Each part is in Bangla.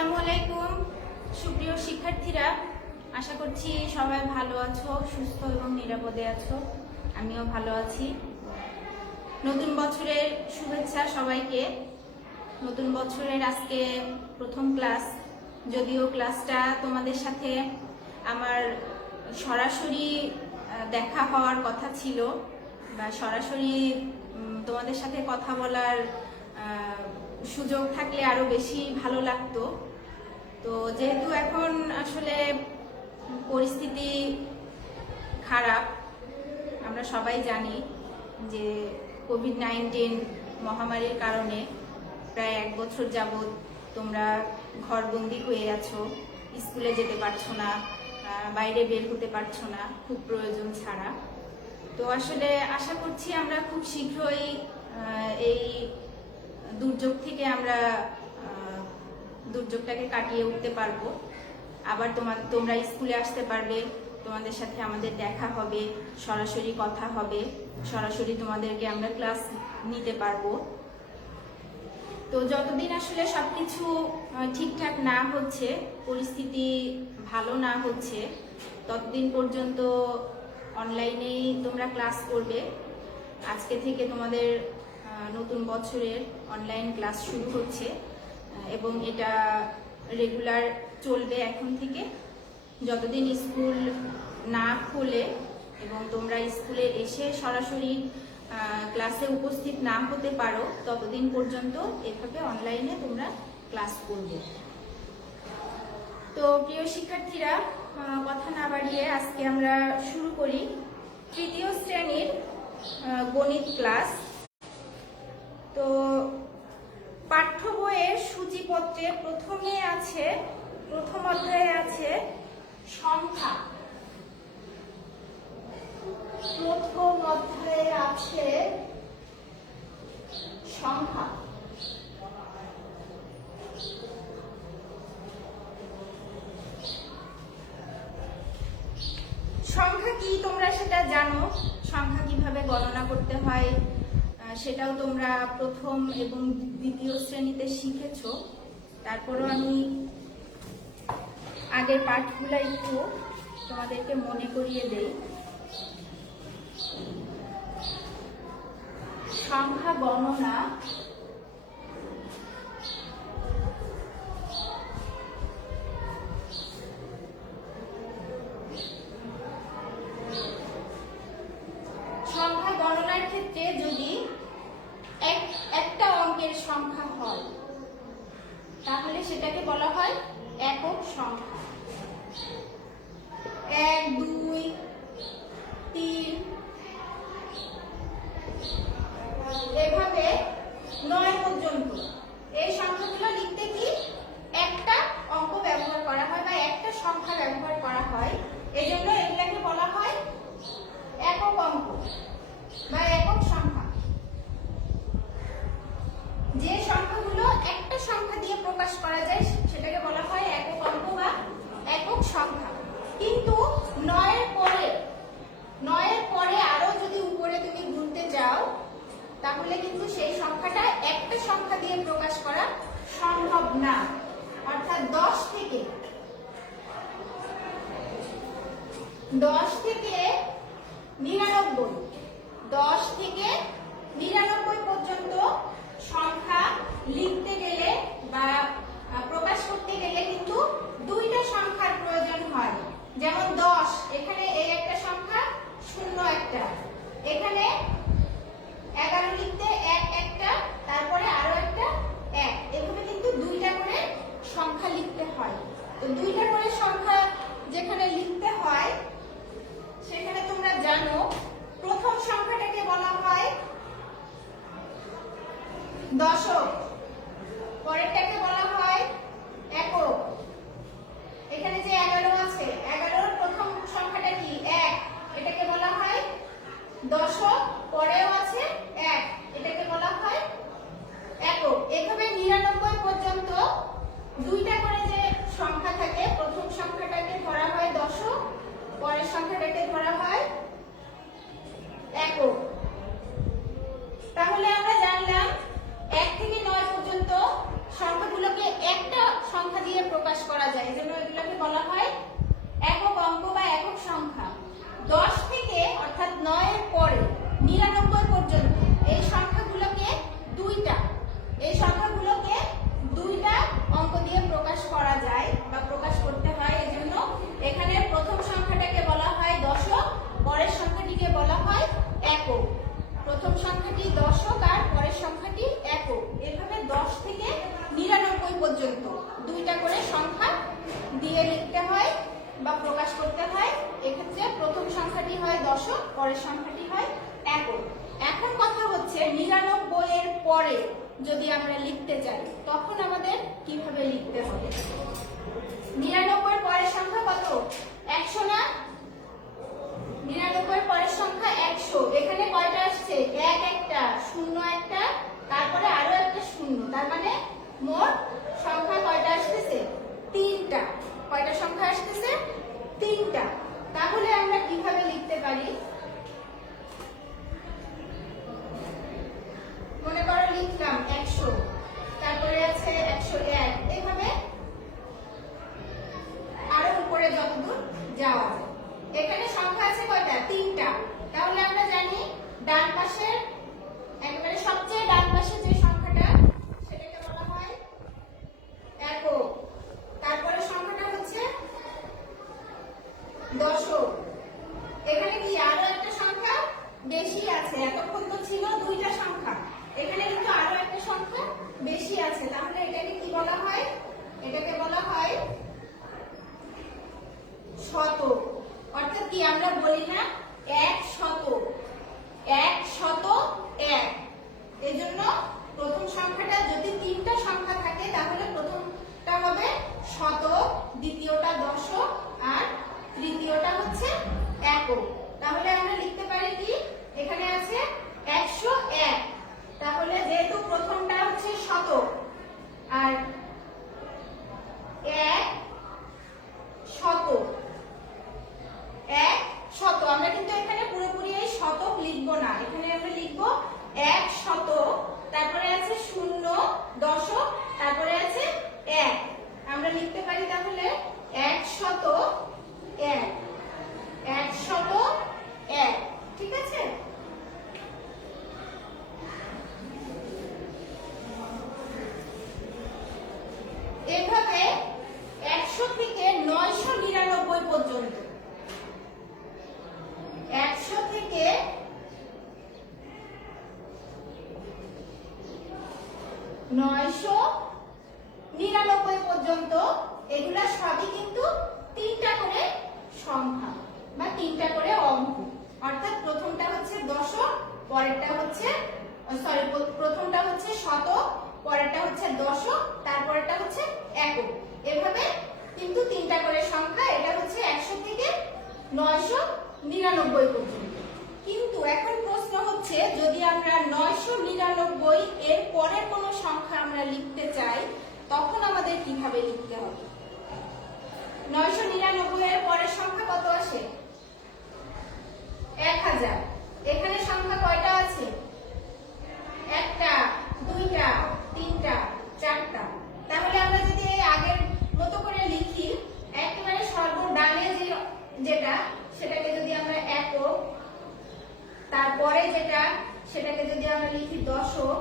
আসসালামু আলাইকুম সুপ্রিয় শিক্ষার্থীরা, আশা করছি সবাই ভালো আছো, সুস্থ এবং নিরাপদে আছো। আমিও ভালো আছি। নতুন বছরের শুভেচ্ছা সবাইকে। নতুন বছরের আজকে প্রথম ক্লাস, যদিও ক্লাসটা তোমাদের সাথে আমার সরাসরি দেখা হওয়ার কথা ছিল বা সরাসরি তোমাদের সাথে কথা বলার সুযোগ থাকলে আরো বেশি ভালো লাগতো। তো যেহেতু এখন আসলে পরিস্থিতি খারাপ, আমরা সবাই জানি যে কোভিড-19 মহামারীর কারণে প্রায় 1 বছর যাবৎ তোমরা ঘরবন্দি হয়ে আছো, স্কুলে যেতে পারছো না, বাইরে বের হতে পারছো না খুব প্রয়োজন ছাড়া। তো আসলে আশা করছি আমরা খুব শীঘ্রই এই দুর্যোগ থেকে আমরা দুর্যোগটাকে কাটিয়ে উঠতে পারবো। আবার তোমরা স্কুলে আসতে পারবে, তোমাদের সাথে আমাদের দেখা হবে, সরাসরি কথা হবে, সরাসরি তোমাদেরকে আমরা ক্লাস নিতে পারবো। তো যতদিন আসলে সবকিছু ঠিকঠাক না হচ্ছে, পরিস্থিতি ভালো না হচ্ছে, ততদিন পর্যন্ত অনলাইনেই তোমরা ক্লাস করবে। আজকে থেকে তোমাদের নতুন বছরের অনলাইন ক্লাস শুরু হচ্ছে এবং এটা রেগুলার চলবে এখন থেকে, যতদিন স্কুল না খোলে এবং তোমরা স্কুলে এসে সরাসরি ক্লাসে উপস্থিত না হতে পারো, ততদিন পর্যন্ত এভাবে অনলাইনে তোমরা ক্লাস করবে। তো প্রিয় শিক্ষার্থীরা, কথা না বাড়িয়ে আজকে আমরা শুরু করি তৃতীয় শ্রেণীর গণিত ক্লাস। তো পাঠ্য বইয়ের সূচিপত্রে প্রথম অধ্যায়ে আছে সংখ্যা। প্রথম অধ্যায়ে আছে সংখ্যা। সংখ্যা কি তোমরা সেটা জানো, সংখ্যা কিভাবে গণনা করতে হয় সেটাও তোমরা প্রথম এবং দ্বিতীয় শ্রেণীতে শিখেছো। তারপরও আমি আগের পাঠগুলো একটু তোমাদেরকে মনে করিয়ে দেই। সংখ্যা গণনা গণনার ক্ষেত্রে যদি একটা অঙ্কের সংখ্যা হয় তাহলে সেটাকে বলা হয় একক সংখ্যা। 1, 2, 3 এভাবে 9 পর্যন্ত এই সংখ্যাগুলো লিখতে কি একটা অঙ্ক ব্যবহার করা হয় বা একটা সংখ্যা ব্যবহার করা হয়, এজন্য এগুলোকে বলা হয় একক অঙ্ক বা একক সংখ্যা। যে সংখ্যাগুলো একটা সংখ্যা দিয়ে প্রকাশ করা যায় সেটাকে বলা হয় একক অঙ্ক বা একক সংখ্যা। কিন্তু 9 এর পরে আরো যদি উপরে তুমি গুনতে যাও তাহলে কিন্তু সেই সংখ্যাটা একটা সংখ্যা দিয়ে প্রকাশ করা সম্ভব না। অর্থাৎ 10 থেকে 99 পর্যন্ত সংখ্যা লিখতে গেলে বা প্রকাশ করতে গেলে কিন্তু দুইটা সংখ্যার প্রয়োজন হয়। যেমন 10, এখানে এই একটা সংখ্যা, 0 একটা, এখানে 11 লিখতে 1 একটা, তারপরে আরো একটা 1, এভাবে কিন্তু দুইটা করে সংখ্যা লিখতে হয়। তো দুইটা করে সংখ্যা যেখানে লিখতে হয় সেখানে তোমরা জানো প্রথম সংখ্যাটাকে বলা হয় দশক, পরেরটাকে বলা হয় একক। এখানে যে 11 আছে, 11 প্রথম সংখ্যাটা কি 1, এটাকে বলা হয় দশক, পরেও আছে 1, এটাকে বলা হয় একক। এভাবে 99 পর্যন্ত দুইটা করে যে সংখ্যা থাকে, প্রথম সংখ্যাটাকে ধরা হয় দশক, পরের সংখ্যাটাকে ধরা হয় একক। তাহলে আমরা জানলাম 1 থেকে 9 পর্যন্ত সংখ্যাগুলোকে একটা সংখ্যা দিয়ে প্রকাশ করতে হয়। এক্ষেত্রে প্রথম সংখ্যাটি হয় দশক, পরের সংখ্যাটি হয় একক। এখন কথা হচ্ছে 99 এর পরে যদি আমরা লিখতে চাই তখন আমাদের কিভাবে লিখতে হবে। 99 এর পরের সংখ্যা কত? 100 না? 99 এর পরের সংখ্যা 100। এখানে কয়টা আসছে? 1 একটা, 0 একটা, তারপরে আরো একটা 0। তার মানে মোট সংখ্যা কয়টা আসতেছে? 3টা। কয়টা সংখ্যা আসতেছে? 3টা। তাহলে আমরা কিভাবে লিখতে পারি? মনে করো লিখলাম 100, তারপরে আছে 101, এইভাবে আরো উপরে যতদূর যাওয়া যায়। এখানে সংখ্যা আছে কয়টা? 3টা। তাহলে আমরা জানি ডান পাশের একেবারে সবচেয়ে ডান পাশে যে সংখ্যাটা সেটাকে বলা হয় একক। তারপরে সংখ্যাটা হচ্ছে দশক। এখানে কি আরো একটা সংখ্যা বেশি আছে? এতক্ষণ তো ছিল 2টা সংখ্যা, এখানে কিন্তু আরো একটা সংখ্যা বেশি আছে। তাহলে এটাকে কি বলা হয়? এটাকে বলা হয় শতক। অর্থাৎ কি আমরা বলি না 100, 101। এজন্য প্রথম সংখ্যাটা যদি 3টা সংখ্যা থাকে তাহলে প্রথমটা হবে শতক, দ্বিতীয়টা দশক, আর তৃতীয়টা হচ্ছে একক। তাহলে আমরা লিখতে পারি কি? এখানে আছে 101। তাহলে যেহেতু প্রথমটা হচ্ছে শতক আর 100, আমরা কিন্তু এখানে পুরোপুরি এই শতক লিখবো না, এখানে আমরা লিখবো 100, তারপরে আছে 0, দশক, তারপরে আছে 1। আমরা লিখতে পারি তাহলে 101, 101। ঠিক আছে? এভাবে 100 থেকে 999 পর্যন্ত, 100 থেকে 999 পর্যন্ত এগুলা সবই কিন্তু 3টা করে সংখ্যা বা 3টা করে অঙ্ক। অর্থাৎ প্রথমটা হচ্ছে দশক, পরেরটা হচ্ছে প্রথমটা হচ্ছে শতক, পরেরটা হচ্ছে দশক, তারপরেরটা হচ্ছে একক। এভাবে কিন্তু 3টা করে সংখ্যা। এটা হচ্ছে 100 থেকে 999 পর্যন্ত। কিন্তু এখন প্রশ্ন হচ্ছে যদি আমরা 999 এর পরের কোনো সংখ্যা আমরা লিখতে চাই তখন আমাদের কিভাবে লিখতে হবে? 999 এর পরের সংখ্যা কত আসে? 1000। এখানে সংখ্যা কয়টা আছে? একটা, 2টা, 3টা, 4টা। তাহলে আমরা যদি এই আগের মতো করে লিখি, একেবারে সর্বডানে যেটা সেটাকে যদি আমরা একক, তারপরে যেটা সেটাকে যদি আমরা লিখি দশক,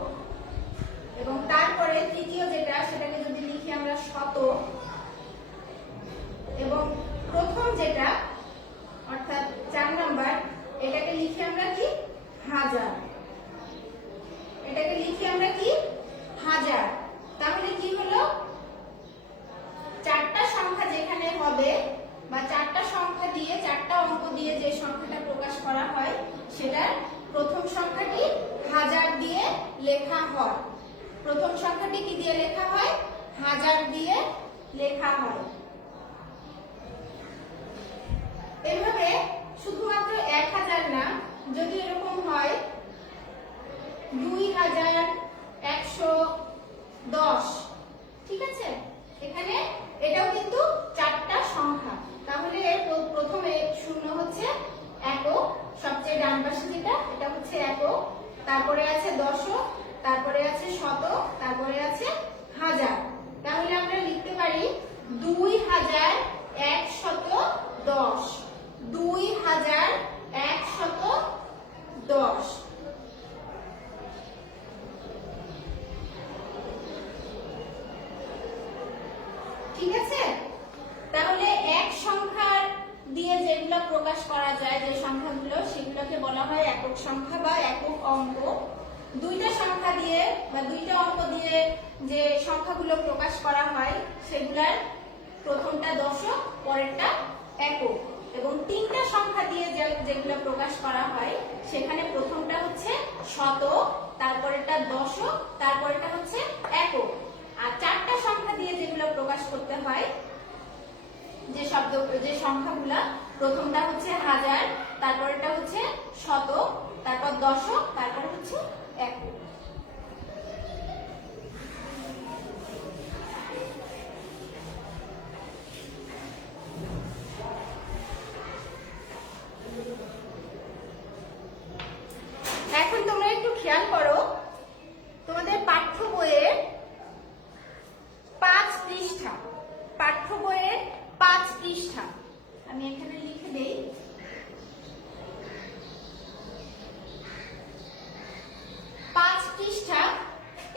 এবং তারপরে তৃতীয় যেটা সেটাকে যদি লিখি আমরা শতক, এবং প্রথম যেটা অর্থাৎ 4 নাম্বার এটাকে লিখি আমরা কি? হাজার। এটাকে লিখি আমরা কি? হাজার। তাহলে কি হলো? 4টা সংখ্যা যেখানে হবে বা 4টা সংখ্যা দিয়ে 4টা অঙ্ক দিয়ে যে সংখ্যাটা প্রকাশ করা হয় সেটার প্রথম সংখ্যাটি হাজার দিয়ে লেখা হয়। প্রথম সংখ্যাটি কি দিয়ে লেখা হয়? হাজার দিয়ে লেখা হয়। এভাবে শুধুমাত্র 1000 না, যদি এরকম হয় 2110, ঠিক আছে? এখানে এটাও কিন্তু 4টা সংখ্যা। তাহলে এর প্রথমে 0 হচ্ছে একক, সবচেয়ে ডান পাশে যেটা এটা হচ্ছে একক, তারপরে আছে দশক, তারপরে আছে শতক, তারপরে আছে হাজার। তাহলে আমরা লিখতে পারি 2110, 2110। ঠিক আছে? তাহলে এক সংখ্যার দিয়ে যেগুলো প্রকাশ করা যায়, যে সংখ্যাগুলো, সেগুলোকে বলা হয় একক সংখ্যা বা একক অঙ্ক। 2টা সংখ্যা দিয়ে বা 2টা অঙ্ক দিয়ে যে সংখ্যাগুলো প্রকাশ করা হয় সেগুলার প্রথমটা দশক, পরেরটা একক। এবং তিনটা সংখ্যা দিয়ে যেগুলো প্রকাশ করা হয় সেখানে প্রথমটা হচ্ছে শতক, তারপরেরটা দশক, তারপরেরটা হচ্ছে একক। আর চারটা সংখ্যা দিয়ে যেগুলো প্রকাশ করতে হয় যে সংখ্যাগুলা, প্রথমটা হচ্ছে হাজার, তারপরেরটা হচ্ছে শতক, তারপর দশক, তারপরে হচ্ছে একক। এখন তোমরা একটু খেয়াল করো, তোমাদের পাঠ্য বইয়ের 5 পৃষ্ঠা, পাঠ্য বইয়ের 5 পৃষ্ঠা আমি এখানে লিখে দেই। 5 পৃষ্ঠা,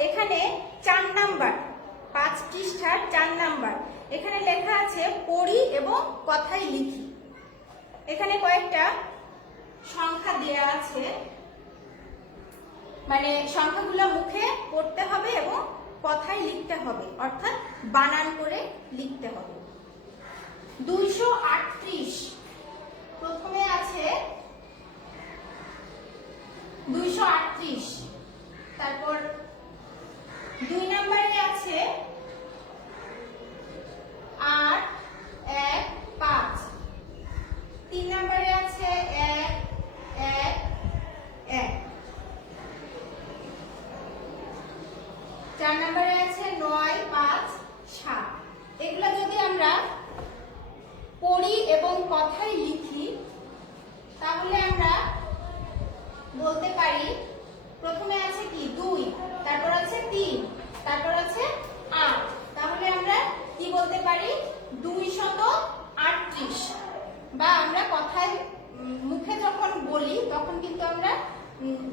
এখানে 4 নাম্বার, 5 পৃষ্ঠার 4 নাম্বার, এখানে লেখা আছে পড়ি এবং কথায় লিখি। এখানে কয়েকটা সংখ্যা দেয়া আছে, মানে সংখ্যাগুলো মুখে পড়তে হবে এবং কথায় লিখতে হবে, অর্থাৎ বানান করে লিখতে হবে। 238, প্রথমে আছে 238, তারপর 2 নম্বরে আছে 8, 1, 5, 3 নম্বরে আছে 1, 1, 1, 4 নম্বরে আছে 9, 5, 7। এগুলো যদি আমরা পড়ি এবং কথায় লিখি তাহলে আমরা বলতে পারি, প্রথমে আছে কি 2, তারপর আছে 3, তারপর আছে 8, তাহলে আমরা কি বলতে পারি 238। বা আমরা কথায় মুখে যখন বলি তখন কিন্তু আমরা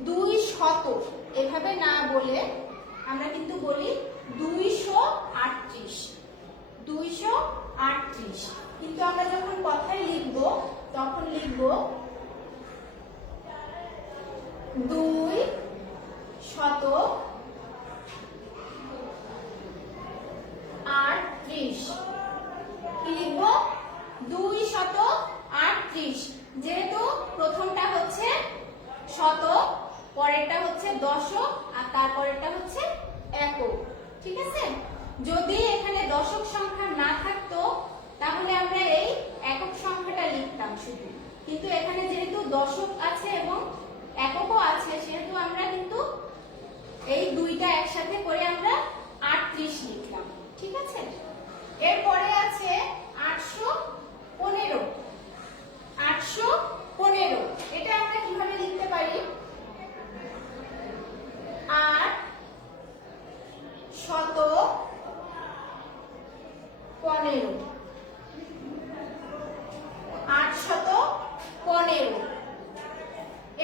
200 এভাবে না বলে আমরা কিন্তু বলি 238, 238। কিন্তু আমরা যখন কথায় লিখব তখন লিখব 238, কি লিখব 238। যেহেতু প্রথমটা হচ্ছে শতক, পরেরটা হচ্ছে দশক, আর তারপরেরটা হচ্ছে একক। ঠিক আছে, যদি এখানে দশক সংখ্যা না থাকতো তাহলে আমরা এই একক সংখ্যাটা লিখতাম শুধু, কিন্তু এখানে যেহেতু দশক আছে এবং এককও আছে সেহেতু আমরা কিন্তু এই দুইটা একসাথে করে আমরা 38 লিখলাম। ঠিক আছে, এরপরে আছে 815, 815। এটা আমরা কিভাবে লিখতে পারি, 8 শতক 15, 815।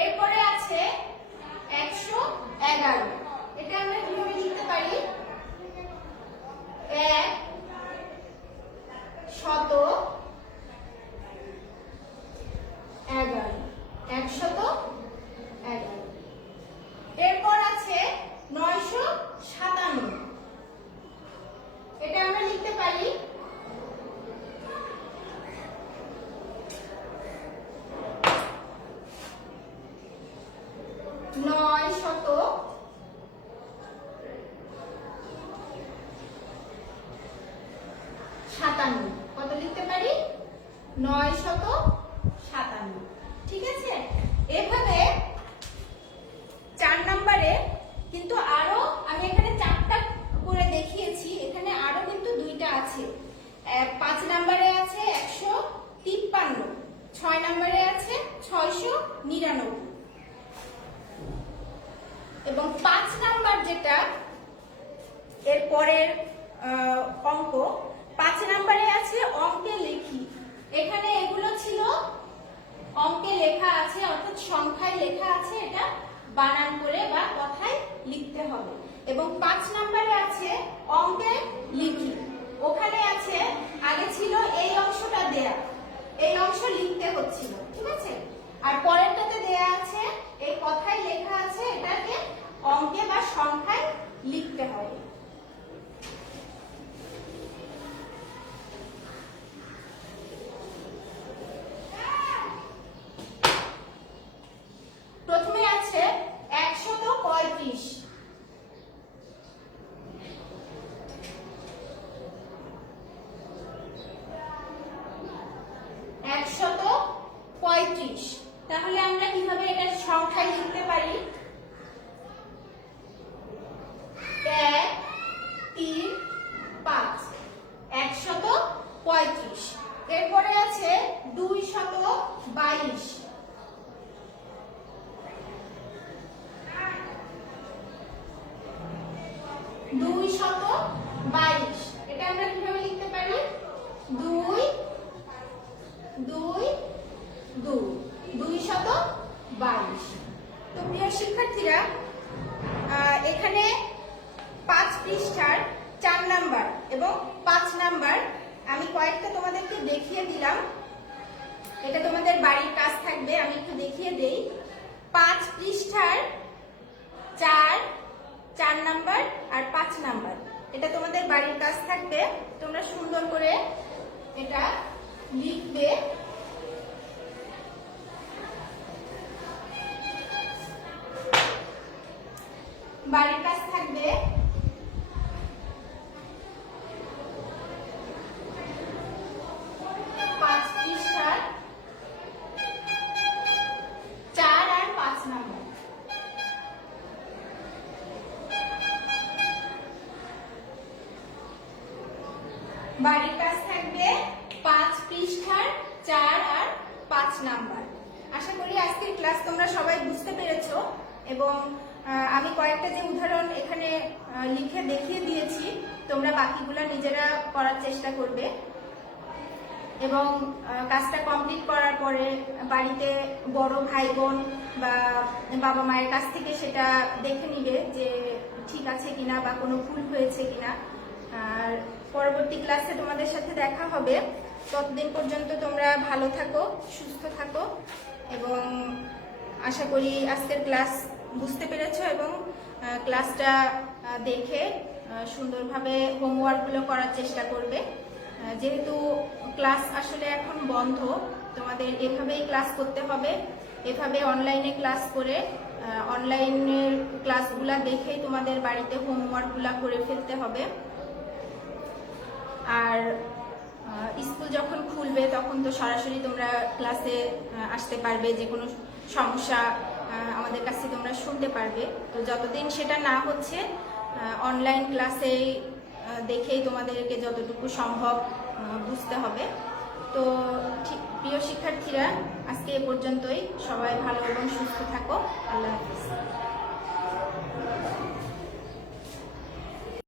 এরপরে আছে 111। এটা আমরা কিভাবে লিখতে পারি, 1 শতক 11, 111। এরপর আছে 957। এটা আমরা লিখতে পারি 957। কত লিখতে পারি, 957। ঠিক আছে, এভাবে 4 নম্বরে কিন্তু আরো আমি এখানে 4টা করে দেখিয়েছি, এখানে আরো কিন্তু 2টা আছে। 5 নম্বরে আছে 153, 6 নম্বরে আছে 699 এবং 5 নাম্বার যেটা এর পরের অঙ্ক, 5 নম্বরে আছে অঙ্কে লিখি। এখানে এগুলো ছিল অঙ্কে লেখা আছে, অর্থাৎ সংখ্যায় লেখা আছে, এটা বানান করে বা কথায় লিখতে হবে। এবং 5 নম্বরে আছে অঙ্কে লিখি, ওখানে আছে আগে ছিল এই অংশটা দেয়া, এই অংশ লিখতে হচ্ছিল। ঠিক আছে, আর পরেরটাতে দেয়া আছে এই কথায় লেখা আছে, এটাকে অঙ্কে বা সংখ্যায় লিখতে হবে। 22। তো প্রিয় শিক্ষার্থীরা, এখানে 5 পৃষ্ঠার 4 নাম্বার এবং 5 নাম্বার আমি কয়েকটা তোমাদেরকে দেখিয়ে দিলাম। এটা তোমাদের বাড়ির কাজ থাকবে, আমি একটু দেখিয়ে দেই। 5 পৃষ্ঠার 4 নাম্বার আর 5 নাম্বার, এটা তোমাদের বাড়ির কাজ থাকবে। তোমরা সুন্দর করে এটা লিখবে। বাড়ির কাজ থাকবে 5 পৃষ্ঠার 4 আর 5 নাম্বার। বাড়ির কাজ থাকবে 5 পৃষ্ঠার 4 আর 5 নাম্বার। আশা করি আজকের ক্লাস তোমরা সবাই বুঝতে পেরেছো এবং আমি কয়েকটা যে উদাহরণ এখানে লিখে দেখিয়ে দিয়েছি, তোমরা বাকিগুলো নিজেরা করার চেষ্টা করবে এবং কাজটা কমপ্লিট করার পরে বাড়িতে বড় ভাই বোন বা বাবা মায়ের কাছ থেকে সেটা দেখে নিবে যে ঠিক আছে কিনা বা কোনো ভুল হয়েছে কিনা। আর পরবর্তী ক্লাসে তোমাদের সাথে দেখা হবে। ততদিন পর্যন্ত তোমরা ভালো থাকো, সুস্থ থাকো এবং আশা করি আজকের ক্লাস বুঝতে পেরেছো এবং ক্লাসটা দেখে সুন্দরভাবে হোমওয়ার্কগুলো করার চেষ্টা করবে। যেহেতু ক্লাস আসলে এখন বন্ধ, তোমাদের এভাবেই ক্লাস করতে হবে। এভাবে অনলাইনে ক্লাস করে অনলাইনের ক্লাসগুলা দেখেই তোমাদের বাড়িতে হোমওয়ার্কগুলা করে ফেলতে হবে। আর স্কুল যখন খুলবে তখন তো সরাসরি তোমরা ক্লাসে আসতে পারবে, যে কোনো সমস্যা আমাদের কাছে তোমরা শুনতে পারবে। তো যতদিন সেটা না হচ্ছে অনলাইন ক্লাসে দেখেই তোমাদেরকে যতটুকু সম্ভব বুঝতে হবে। তো প্রিয় শিক্ষার্থীরা, আজকে এ পর্যন্তই। সবাই ভালো এবং সুস্থ থাকো। আল্লাহ হাফিজ।